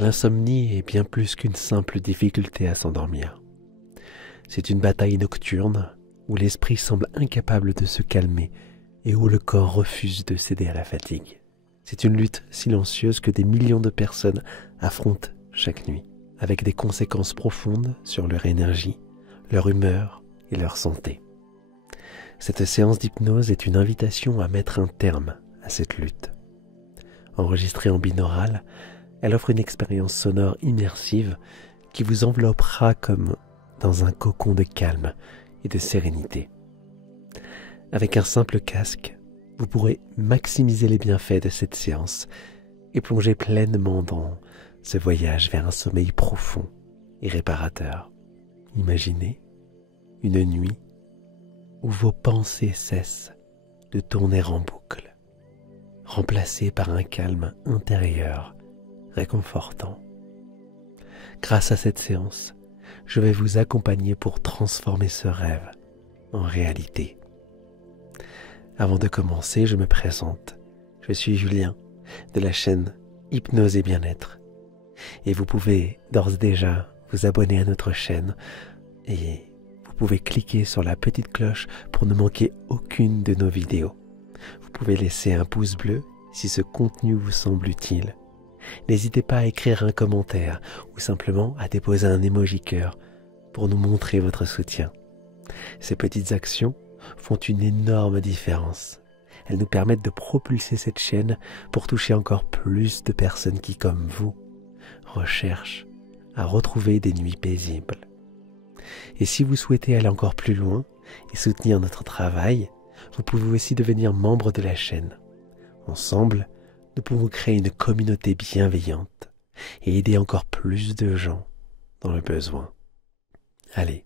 L'insomnie est bien plus qu'une simple difficulté à s'endormir. C'est une bataille nocturne où l'esprit semble incapable de se calmer et où le corps refuse de céder à la fatigue. C'est une lutte silencieuse que des millions de personnes affrontent chaque nuit, avec des conséquences profondes sur leur énergie, leur humeur et leur santé. Cette séance d'hypnose est une invitation à mettre un terme à cette lutte. Enregistrée en binaural, elle offre une expérience sonore immersive qui vous enveloppera comme dans un cocon de calme et de sérénité. Avec un simple casque, vous pourrez maximiser les bienfaits de cette séance et plonger pleinement dans ce voyage vers un sommeil profond et réparateur. Imaginez une nuit où vos pensées cessent de tourner en boucle, remplacées par un calme intérieur réconfortant. Grâce à cette séance, je vais vous accompagner pour transformer ce rêve en réalité. Avant de commencer, je me présente. Je suis Julien de la chaîne Hypnose et Bien-être. Et vous pouvez d'ores et déjà vous abonner à notre chaîne et vous pouvez cliquer sur la petite cloche pour ne manquer aucune de nos vidéos. Vous pouvez laisser un pouce bleu si ce contenu vous semble utile. N'hésitez pas à écrire un commentaire ou simplement à déposer un emoji cœur pour nous montrer votre soutien. Ces petites actions font une énorme différence. Elles nous permettent de propulser cette chaîne pour toucher encore plus de personnes qui, comme vous, recherchent à retrouver des nuits paisibles. Et si vous souhaitez aller encore plus loin et soutenir notre travail, vous pouvez aussi devenir membre de la chaîne. Ensemble, nous pouvons créer une communauté bienveillante et aider encore plus de gens dans le besoin. Allez,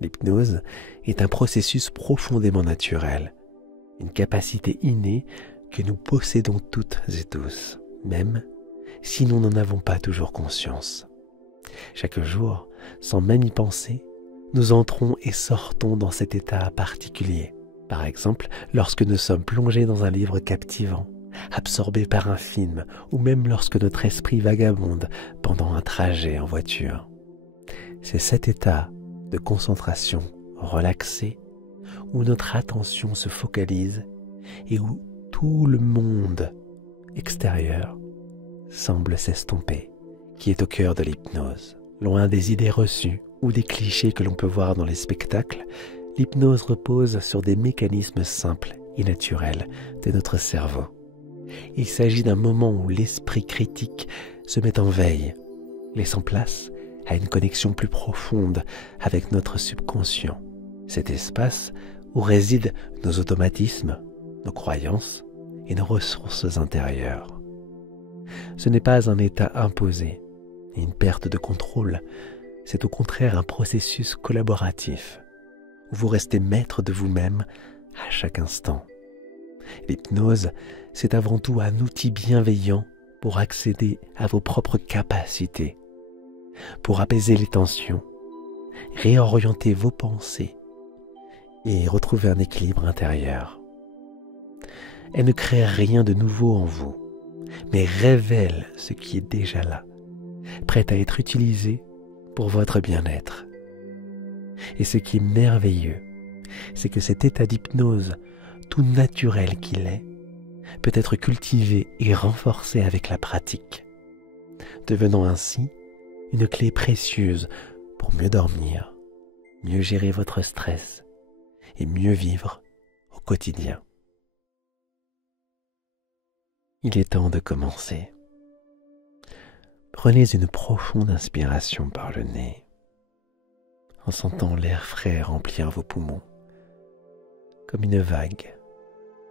l'hypnose est un processus profondément naturel, une capacité innée que nous possédons toutes et tous, même si nous n'en avons pas toujours conscience. Chaque jour, sans même y penser, nous entrons et sortons dans cet état particulier. Par exemple, lorsque nous sommes plongés dans un livre captivant, absorbés par un film, ou même lorsque notre esprit vagabonde pendant un trajet en voiture. C'est cet état de concentration relaxée où notre attention se focalise et où tout le monde extérieur semble s'estomper, qui est au cœur de l'hypnose. Loin des idées reçues ou des clichés que l'on peut voir dans les spectacles, l'hypnose repose sur des mécanismes simples et naturels de notre cerveau. Il s'agit d'un moment où l'esprit critique se met en veille, laissant place à une connexion plus profonde avec notre subconscient. Cet espace où résident nos automatismes, nos croyances et nos ressources intérieures. Ce n'est pas un état imposé et une perte de contrôle, c'est au contraire un processus collaboratif où vous restez maître de vous-même à chaque instant. L'hypnose, c'est avant tout un outil bienveillant pour accéder à vos propres capacités, pour apaiser les tensions, réorienter vos pensées et retrouver un équilibre intérieur. Elle ne crée rien de nouveau en vous, mais révèle ce qui est déjà là, prêt à être utilisé pour votre bien-être. Et ce qui est merveilleux, c'est que cet état d'hypnose, tout naturel qu'il est, peut être cultivé et renforcé avec la pratique, devenant ainsi une clé précieuse pour mieux dormir, mieux gérer votre stress et mieux vivre au quotidien. Il est temps de commencer. Prenez une profonde inspiration par le nez, en sentant l'air frais remplir vos poumons, comme une vague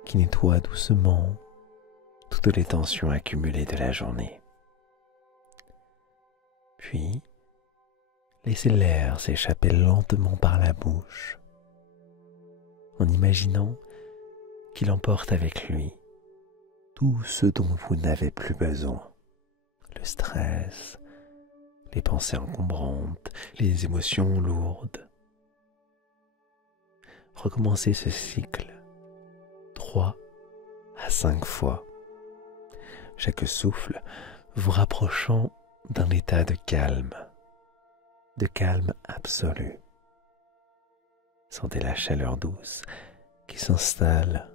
qui nettoie doucement toutes les tensions accumulées de la journée. Puis, laissez l'air s'échapper lentement par la bouche, en imaginant qu'il emporte avec lui tout ce dont vous n'avez plus besoin. Le stress, les pensées encombrantes, les émotions lourdes. Recommencez ce cycle 3 à 5 fois, chaque souffle vous rapprochant d'un état de calme absolu. Sentez la chaleur douce qui s'installe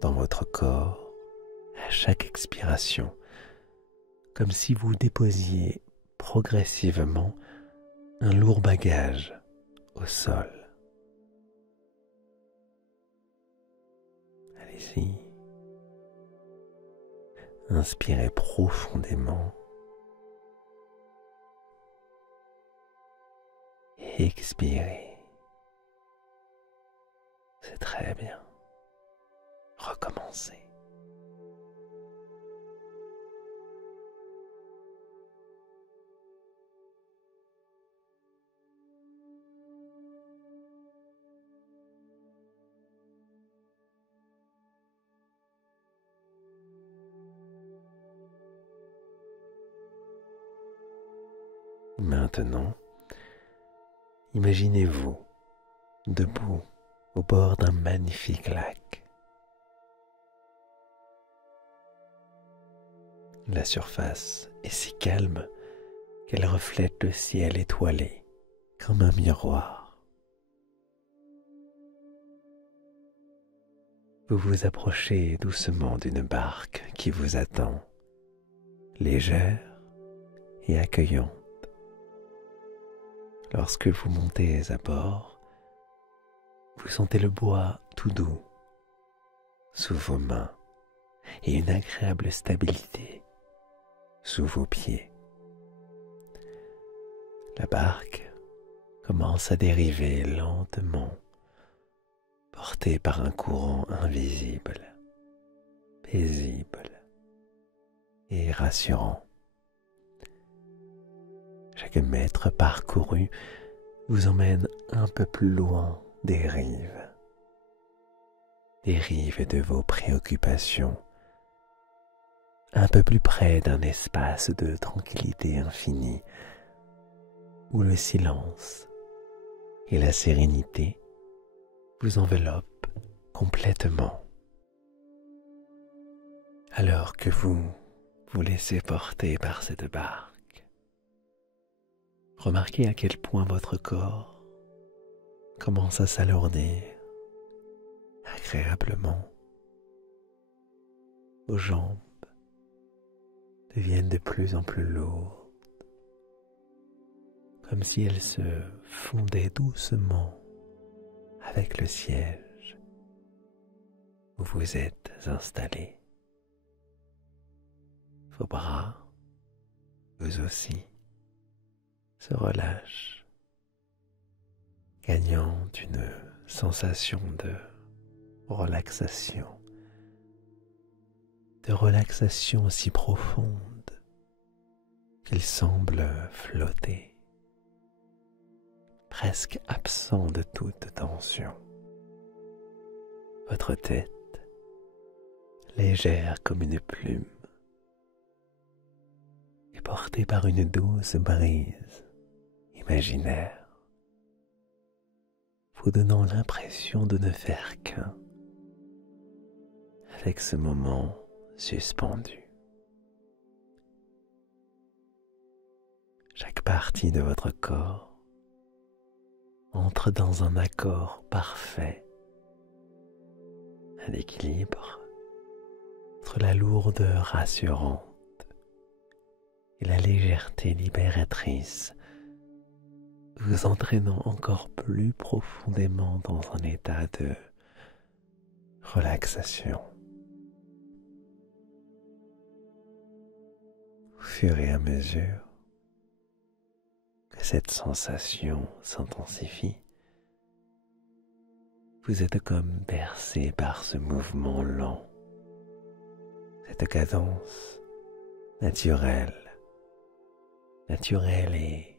dans votre corps à chaque expiration, comme si vous déposiez progressivement un lourd bagage au sol. Allez-y. Inspirez profondément et expirez. C'est très bien. Recommencez. Maintenant, imaginez-vous debout au bord d'un magnifique lac. La surface est si calme qu'elle reflète le ciel étoilé comme un miroir. Vous vous approchez doucement d'une barque qui vous attend, légère et accueillante. Lorsque vous montez à bord, vous sentez le bois tout doux sous vos mains et une agréable stabilité sous vos pieds. La barque commence à dériver lentement, portée par un courant invisible, paisible et rassurant. Chaque mètre parcouru vous emmène un peu plus loin des rives de vos préoccupations, un peu plus près d'un espace de tranquillité infinie où le silence et la sérénité vous enveloppent complètement. Alors que vous vous laissez porter par cette barque, remarquez à quel point votre corps commence à s'alourdir agréablement. Vos jambes deviennent de plus en plus lourdes, comme si elles se fondaient doucement avec le siège où vous êtes installé. Vos bras, eux aussi, se relâchent, gagnant une sensation de relaxation si profonde qu'il semble flotter, presque absent de toute tension. Votre tête, légère comme une plume, est portée par une douce brise imaginaire, vous donnant l'impression de ne faire qu'un avec ce moment suspendu. Chaque partie de votre corps entre dans un accord parfait, un équilibre entre la lourdeur rassurante et la légèreté libératrice, vous entraînant encore plus profondément dans un état de relaxation. Au fur et à mesure que cette sensation s'intensifie, vous êtes comme bercé par ce mouvement lent, cette cadence naturelle et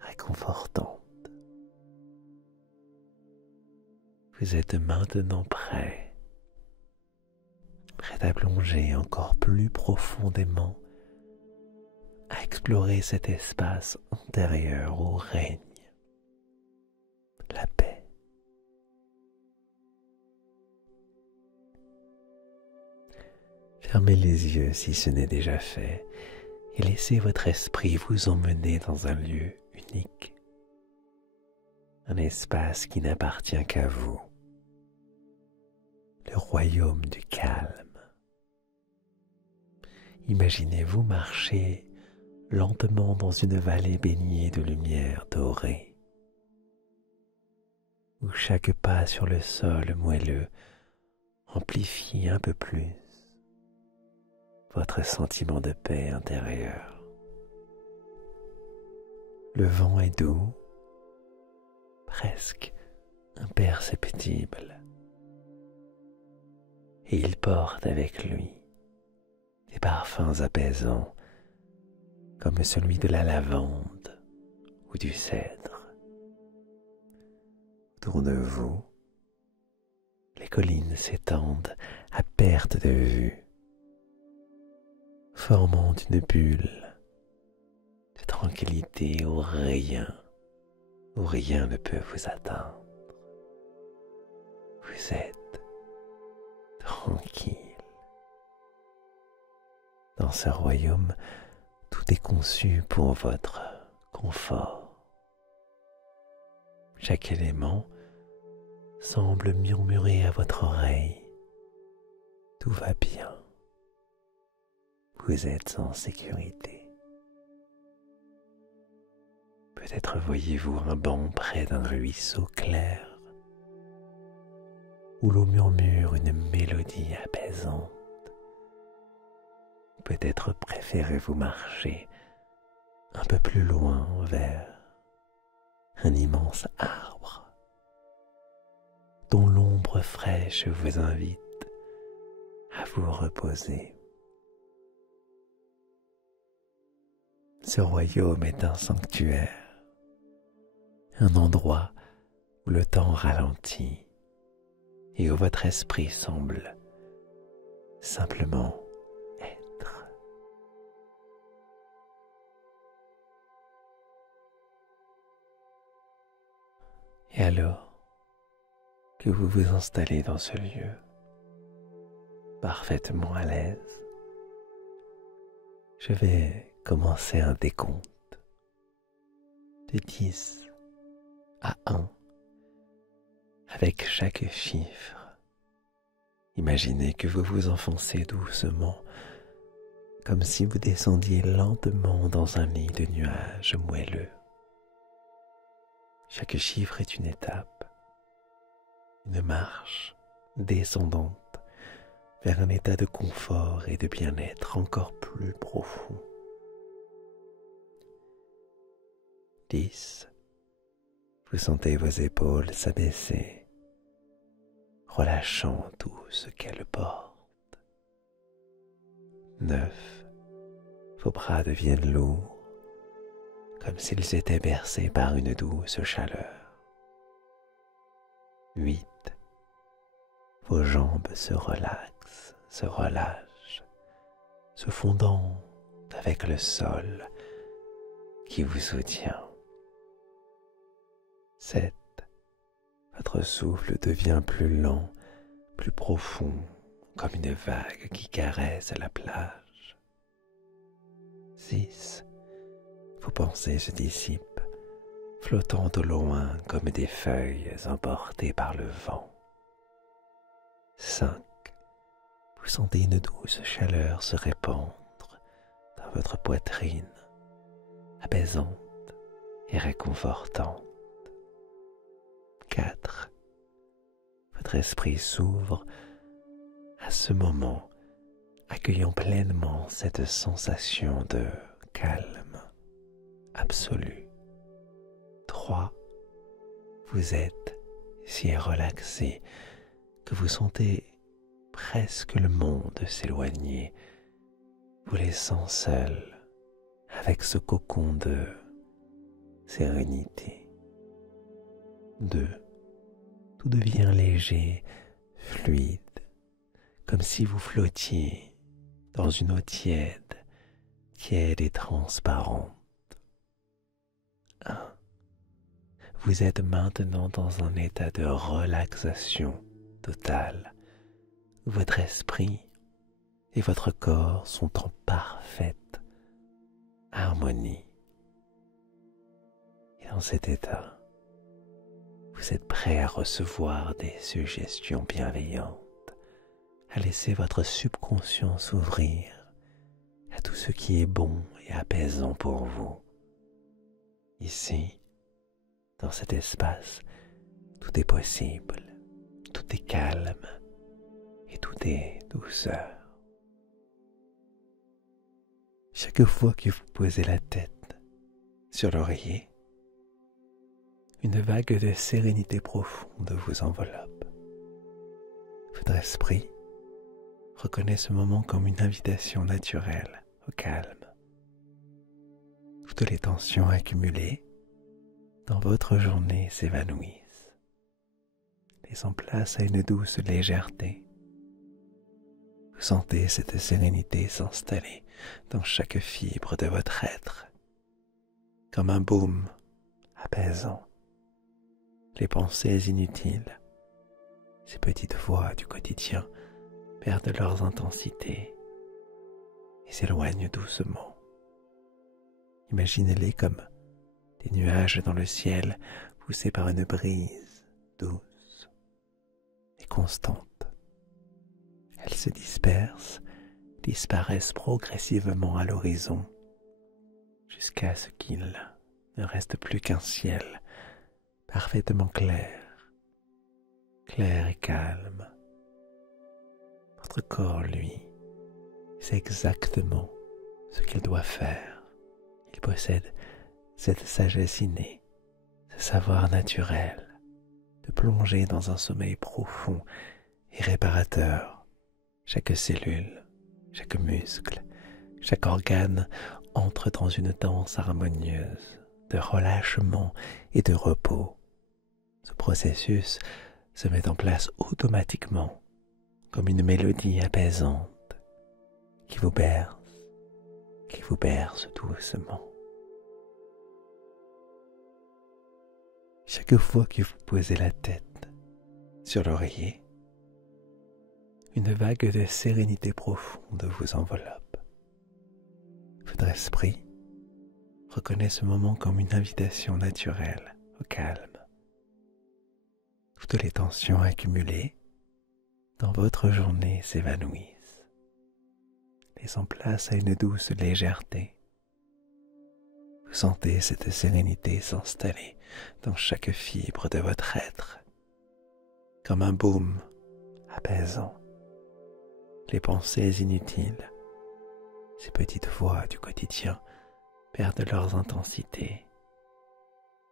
réconfortante. Vous êtes maintenant prêt à plonger encore plus profondément, à explorer cet espace intérieur où règne la paix. Fermez les yeux si ce n'est déjà fait et laissez votre esprit vous emmener dans un lieu unique, un espace qui n'appartient qu'à vous, le royaume du calme. Imaginez-vous marcher lentement dans une vallée baignée de lumière dorée, où chaque pas sur le sol moelleux amplifie un peu plus votre sentiment de paix intérieure. Le vent est doux, presque imperceptible, et il porte avec lui des parfums apaisants comme celui de la lavande ou du cèdre. Autour de vous, les collines s'étendent à perte de vue, formant une bulle de tranquillité où rien ne peut vous atteindre. Vous êtes tranquille. Dans ce royaume, tout est conçu pour votre confort. Chaque élément semble murmurer à votre oreille: tout va bien. Vous êtes en sécurité. Peut-être voyez-vous un banc près d'un ruisseau clair, où l'eau murmure une mélodie apaisante. Peut-être préférez-vous marcher un peu plus loin vers un immense arbre, dont l'ombre fraîche vous invite à vous reposer. Ce royaume est un sanctuaire, un endroit où le temps ralentit et où votre esprit semble simplement être. Et alors que vous vous installez dans ce lieu, parfaitement à l'aise, je vais commencer un décompte de 10 à 1 avec chaque chiffre. Imaginez que vous vous enfoncez doucement, comme si vous descendiez lentement dans un lit de nuages moelleux. Chaque chiffre est une étape, une marche descendante vers un état de confort et de bien-être encore plus profond. 10. Vous sentez vos épaules s'abaisser, relâchant tout ce qu'elles portent. 9. Vos bras deviennent lourds, comme s'ils étaient bercés par une douce chaleur. 8. Vos jambes se relaxent, se relâchent, se fondant avec le sol qui vous soutient. 7. Votre souffle devient plus lent, plus profond, comme une vague qui caresse la plage. 6. Vos pensées se dissipent, flottant au loin comme des feuilles emportées par le vent. 5. Vous sentez une douce chaleur se répandre dans votre poitrine, apaisante et réconfortante. 4. Votre esprit s'ouvre à ce moment, accueillant pleinement cette sensation de calme absolu. 3. Vous êtes si relaxé que vous sentez presque le monde s'éloigner, vous laissant seul avec ce cocon de sérénité. 2. Tout devient léger, fluide, comme si vous flottiez dans une eau tiède et transparente. 1. Vous êtes maintenant dans un état de relaxation totale. Votre esprit et votre corps sont en parfaite harmonie. Et dans cet état, vous êtes prêt à recevoir des suggestions bienveillantes, à laisser votre subconscient s'ouvrir à tout ce qui est bon et apaisant pour vous. Ici, dans cet espace, tout est possible, tout est calme et tout est douceur. Chaque fois que vous posez la tête sur l'oreiller, une vague de sérénité profonde vous enveloppe. Votre esprit reconnaît ce moment comme une invitation naturelle au calme. Toutes les tensions accumulées dans votre journée s'évanouissent, laissant place à une douce légèreté. Vous sentez cette sérénité s'installer dans chaque fibre de votre être, comme un baume apaisant. Les pensées inutiles, ces petites voix du quotidien, perdent leurs intensités et s'éloignent doucement. Imaginez-les comme des nuages dans le ciel poussés par une brise douce et constante. Elles se dispersent, disparaissent progressivement à l'horizon jusqu'à ce qu'il ne reste plus qu'un ciel parfaitement clair et calme. Votre corps, lui, sait exactement ce qu'il doit faire. Il possède cette sagesse innée, ce savoir naturel de plonger dans un sommeil profond et réparateur. Chaque cellule, chaque muscle, chaque organe entre dans une danse harmonieuse de relâchement et de repos. Ce processus se met en place automatiquement comme une mélodie apaisante qui vous berce doucement. Chaque fois que vous posez la tête sur l'oreiller, une vague de sérénité profonde vous enveloppe. Votre esprit reconnaît ce moment comme une invitation naturelle au calme. Toutes les tensions accumulées dans votre journée s'évanouissent, laissant place à une douce légèreté. Vous sentez cette sérénité s'installer dans chaque fibre de votre être, comme un baume apaisant. Les pensées inutiles, ces petites voix du quotidien, perdent leurs intensités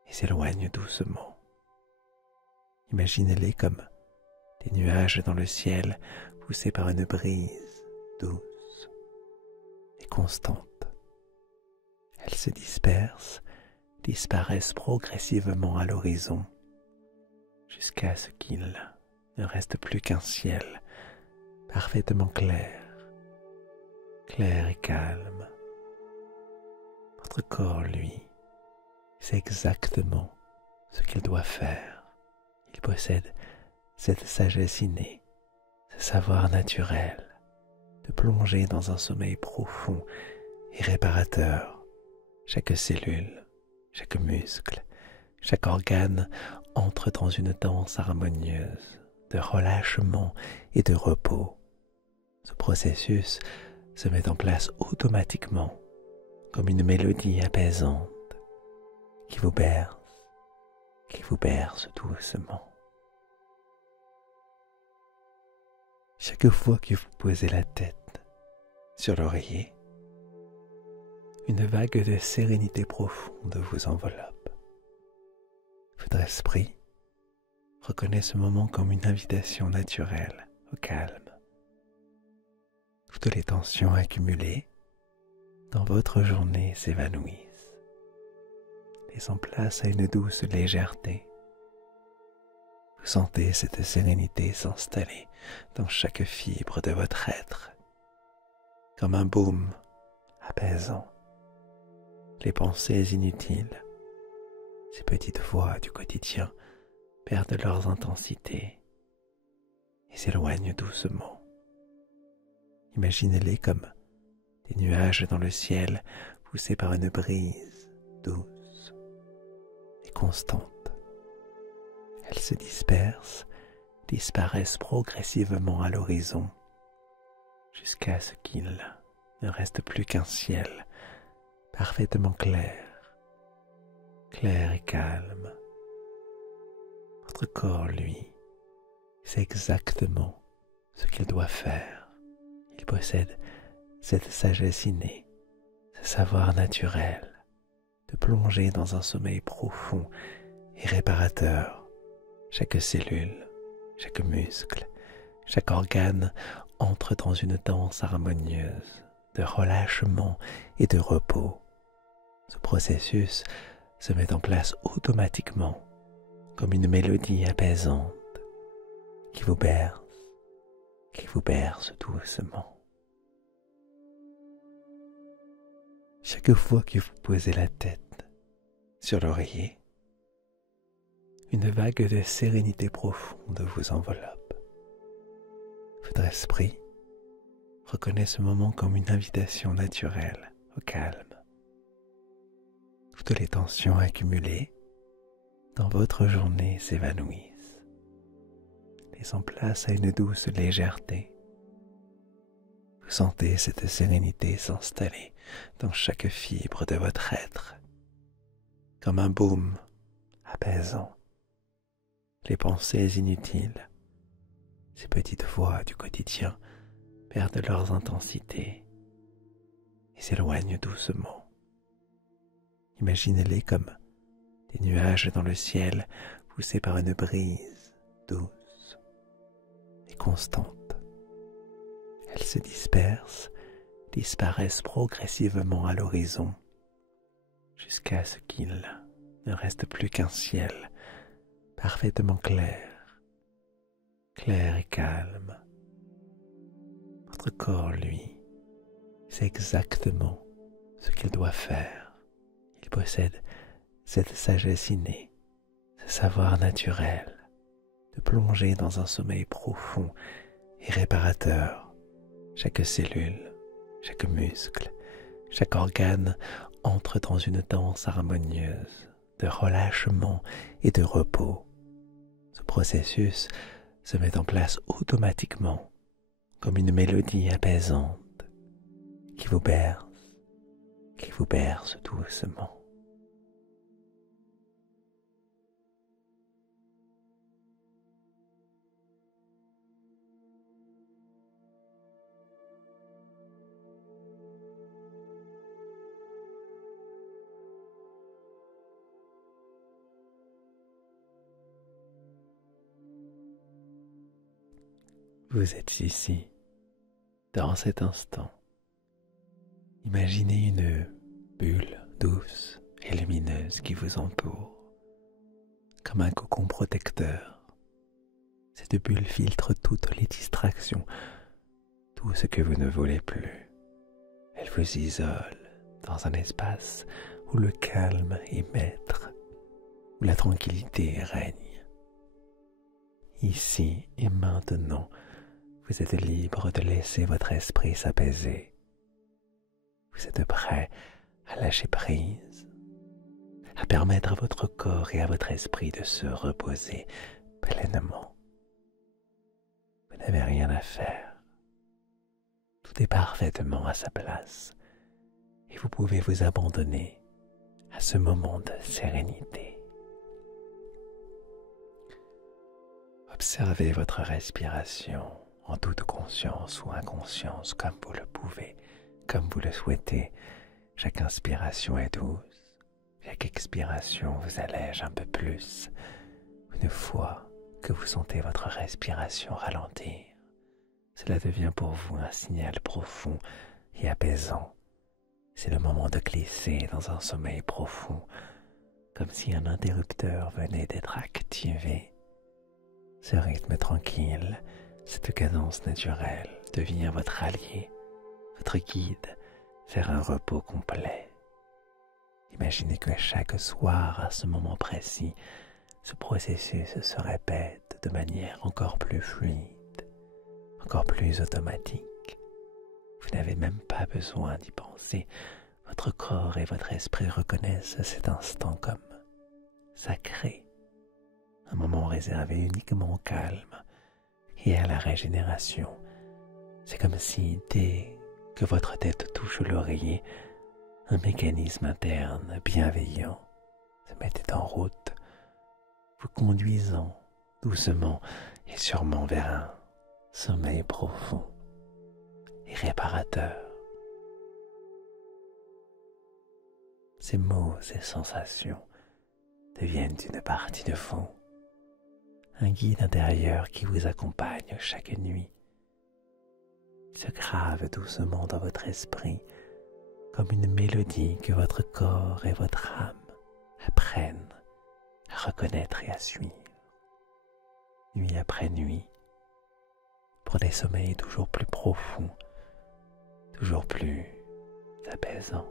et s'éloignent doucement. Imaginez-les comme des nuages dans le ciel poussés par une brise douce et constante. Elles se dispersent, disparaissent progressivement à l'horizon jusqu'à ce qu'il ne reste plus qu'un ciel parfaitement clair et calme. Votre corps, lui, sait exactement ce qu'il doit faire. Il possède cette sagesse innée, ce savoir naturel de plonger dans un sommeil profond et réparateur. Chaque cellule, chaque muscle, chaque organe entre dans une danse harmonieuse de relâchement et de repos. Ce processus se met en place automatiquement comme une mélodie apaisante qui vous berce doucement. Chaque fois que vous posez la tête sur l'oreiller, une vague de sérénité profonde vous enveloppe. Votre esprit reconnaît ce moment comme une invitation naturelle au calme. Toutes les tensions accumulées dans votre journée s'évanouissent, laissant place à une douce légèreté. Vous sentez cette sérénité s'installer dans chaque fibre de votre être, comme un baume apaisant. Les pensées inutiles, ces petites voix du quotidien, perdent leurs intensités et s'éloignent doucement. Imaginez-les comme des nuages dans le ciel poussée par une brise douce et constante. Elles se dispersent, disparaissent progressivement à l'horizon, jusqu'à ce qu'il ne reste plus qu'un ciel parfaitement clair, clair et calme. Votre corps, lui, sait exactement ce qu'il doit faire. Il possède cette sagesse innée, ce savoir naturel de plonger dans un sommeil profond et réparateur. Chaque cellule, chaque muscle, chaque organe entre dans une danse harmonieuse de relâchement et de repos. Ce processus se met en place automatiquement comme une mélodie apaisante qui vous berce doucement. Chaque fois que vous posez la tête sur l'oreiller, une vague de sérénité profonde vous enveloppe. Votre esprit reconnaît ce moment comme une invitation naturelle au calme. Toutes les tensions accumulées dans votre journée s'évanouissent, laissant place à une douce légèreté. Vous sentez cette sérénité s'installer dans chaque fibre de votre être, comme un baume apaisant. Les pensées inutiles, ces petites voix du quotidien, perdent leurs intensités et s'éloignent doucement. Imaginez-les comme des nuages dans le ciel poussés par une brise douce et constante. Elles se dispersent, disparaissent progressivement à l'horizon, jusqu'à ce qu'il ne reste plus qu'un ciel parfaitement clair, clair et calme. Votre corps, lui, sait exactement ce qu'il doit faire. Il possède cette sagesse innée, ce savoir naturel de plonger dans un sommeil profond et réparateur. Chaque cellule, chaque muscle, chaque organe entre dans une danse harmonieuse de relâchement et de repos. Ce processus se met en place automatiquement comme une mélodie apaisante qui vous berce doucement. Vous êtes ici, dans cet instant. Imaginez une bulle douce et lumineuse qui vous entoure, comme un cocon protecteur. Cette bulle filtre toutes les distractions, tout ce que vous ne voulez plus. Elle vous isole dans un espace où le calme est maître, où la tranquillité règne. Ici et maintenant, vous êtes libre de laisser votre esprit s'apaiser. Vous êtes prêt à lâcher prise, à permettre à votre corps et à votre esprit de se reposer pleinement. Vous n'avez rien à faire. Tout est parfaitement à sa place et vous pouvez vous abandonner à ce moment de sérénité. Observez votre respiration en toute conscience ou inconscience, comme vous le pouvez, comme vous le souhaitez. Chaque inspiration est douce, chaque expiration vous allège un peu plus. Une fois que vous sentez votre respiration ralentir, cela devient pour vous un signal profond et apaisant. C'est le moment de glisser dans un sommeil profond, comme si un interrupteur venait d'être activé. Ce rythme tranquille, cette cadence naturelle devient votre allié, votre guide vers un repos complet. Imaginez que chaque soir, à ce moment précis, ce processus se répète de manière encore plus fluide, encore plus automatique. Vous n'avez même pas besoin d'y penser. Votre corps et votre esprit reconnaissent cet instant comme sacré, un moment réservé uniquement au calme et à la régénération. C'est comme si, dès que votre tête touche l'oreiller, un mécanisme interne bienveillant se mettait en route, vous conduisant doucement et sûrement vers un sommeil profond et réparateur. Ces mots et sensations deviennent une partie de vous, un guide intérieur qui vous accompagne chaque nuit, se grave doucement dans votre esprit comme une mélodie que votre corps et votre âme apprennent à reconnaître et à suivre, nuit après nuit, pour des sommeils toujours plus profonds, toujours plus apaisants.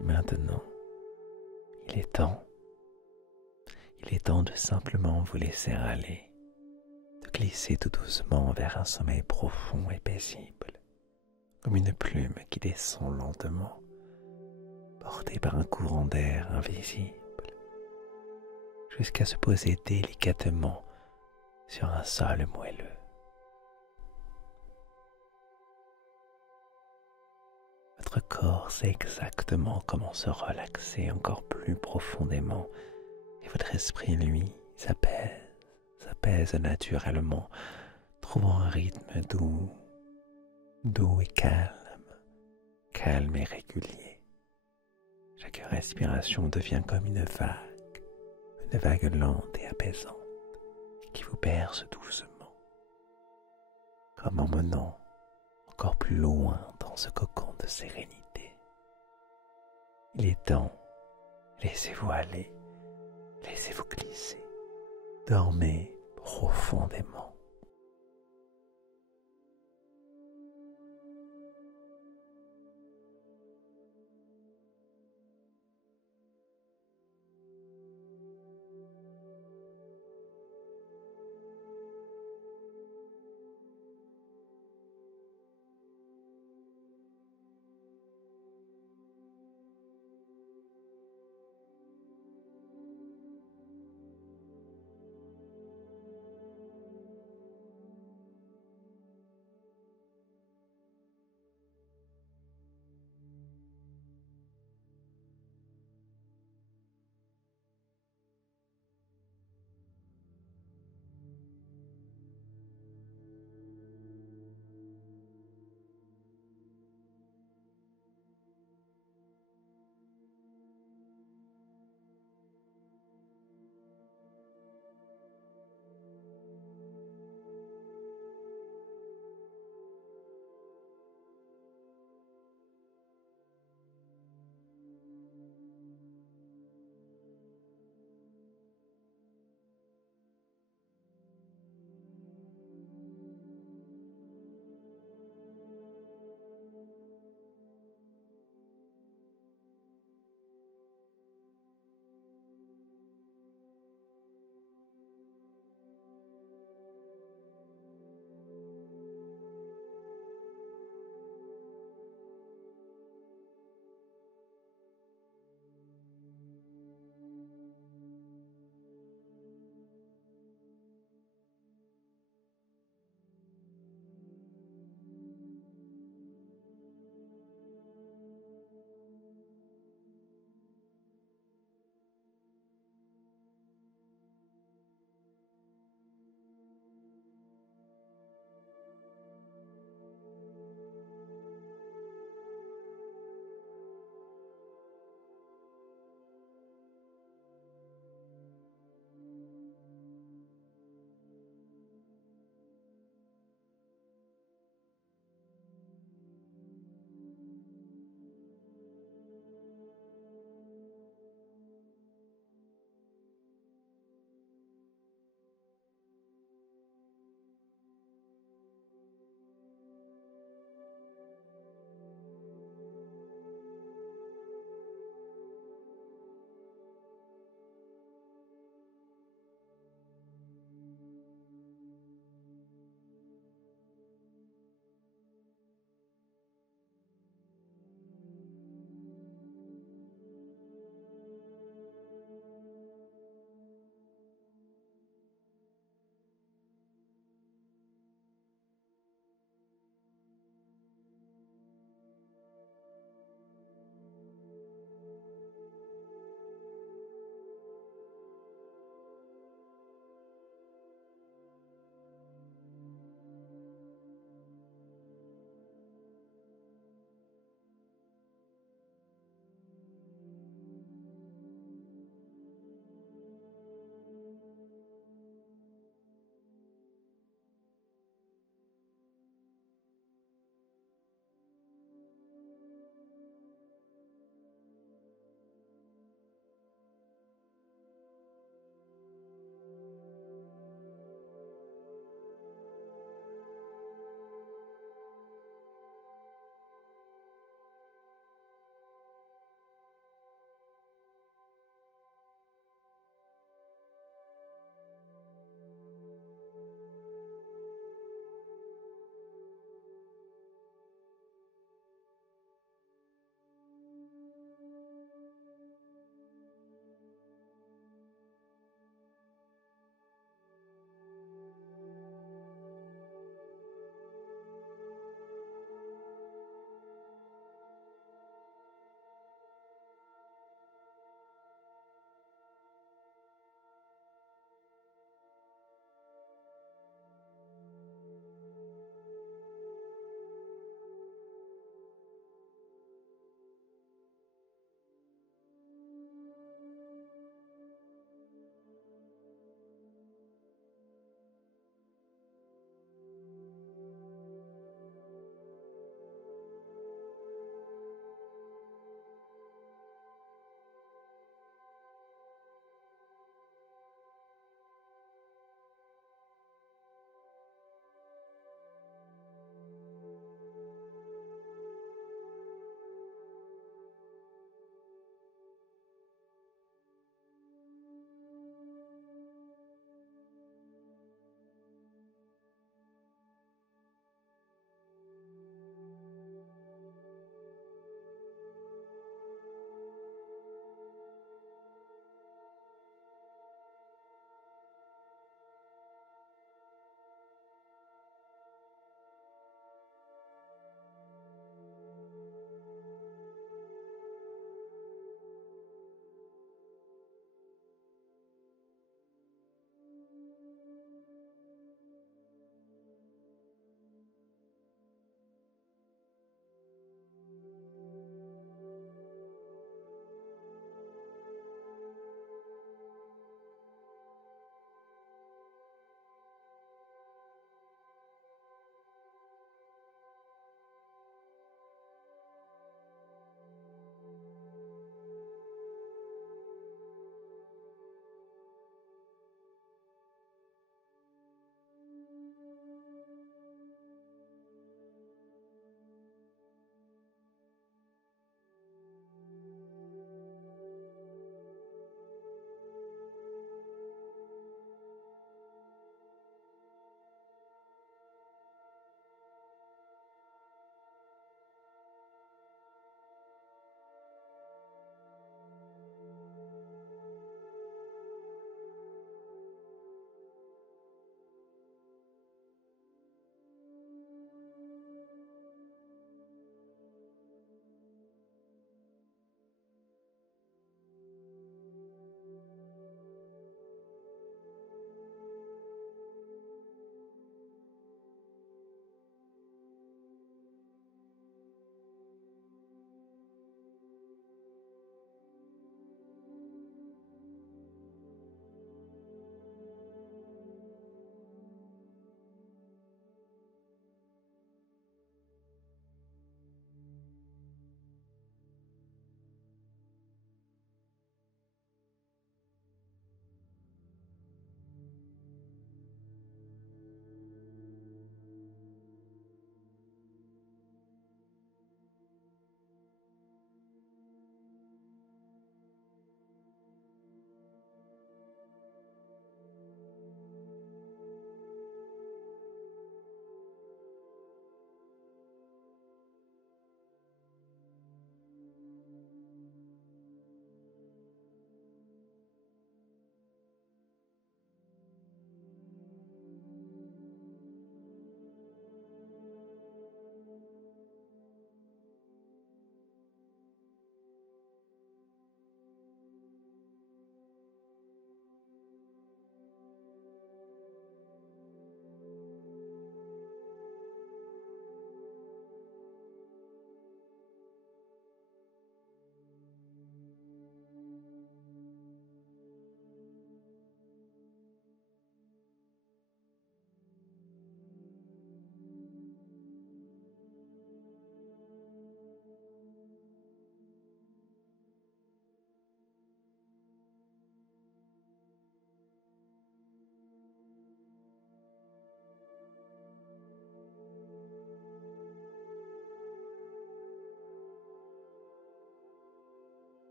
Maintenant, il est temps. Il est temps de simplement vous laisser aller, de glisser tout doucement vers un sommeil profond et paisible, comme une plume qui descend lentement, portée par un courant d'air invisible, jusqu'à se poser délicatement sur un sol moelleux. Votre corps sait exactement comment se relaxer encore plus profondément et votre esprit, lui, s'apaise naturellement, trouvant un rythme doux et calme et régulier. Chaque respiration devient comme une vague lente et apaisante qui vous berce doucement, comme emmenant encore plus loin dans ce cocon de sérénité. Il est temps, laissez-vous aller, laissez-vous glisser, dormez profondément.